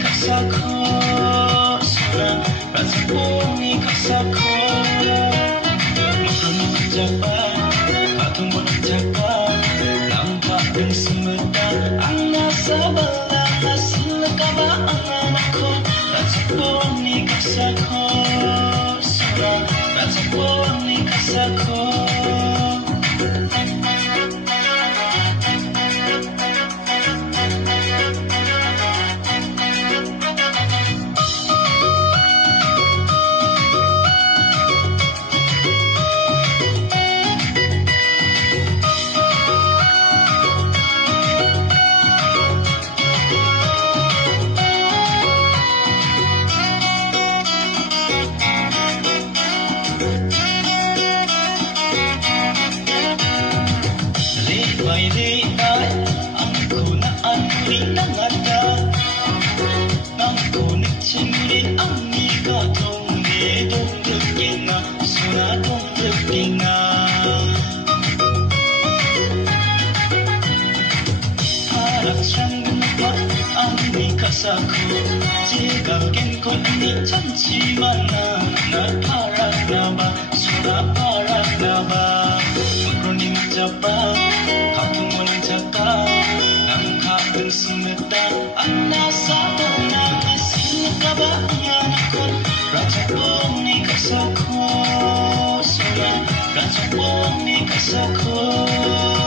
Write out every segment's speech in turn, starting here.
kasako Sura rasa bumi kasako Makan japa Katong mo ng japa Lampak ng sumata Ang nasa balang Hasil ka ba ang anak ko Rasa bumi kasako Sura rasa bumi kasako 지각엔 꽃이 참지만 날 팔았나봐 소라 팔았나봐 그러니 잡아 같은 거는 작가 난 가끔 숨었다 안 나서도 나가 쓸까봐 안아놓고 라자 봄이 가사코 소라 라자 봄이 가사코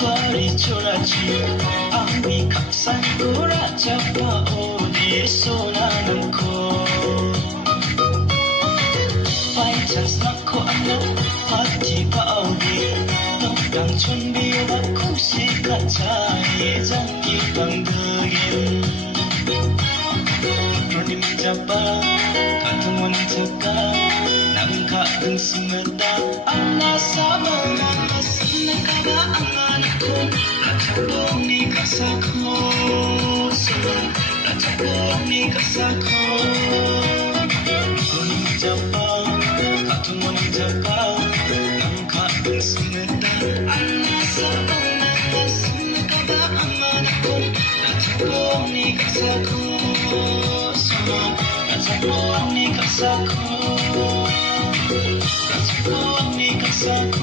발이 졸았지 아미 각산이고 라잡아 어디서 나놓고 파이찬스 낳고 안녕 파티가 어디 너랑 준비해와 구시가차 예장기 방득인 그러니 잡아 같은 원은 작가 난 가끔 숨었다 안 나서만 나가봐 안 안고 라차봉이 가사코 라차봉이 가사코 그는 잡아 같은 원은 작가 난 가끔 숨었다 안 나서만 나가봐 안 안고 라차봉이 가사코 라차봉이 가사코 라차봉이 가사코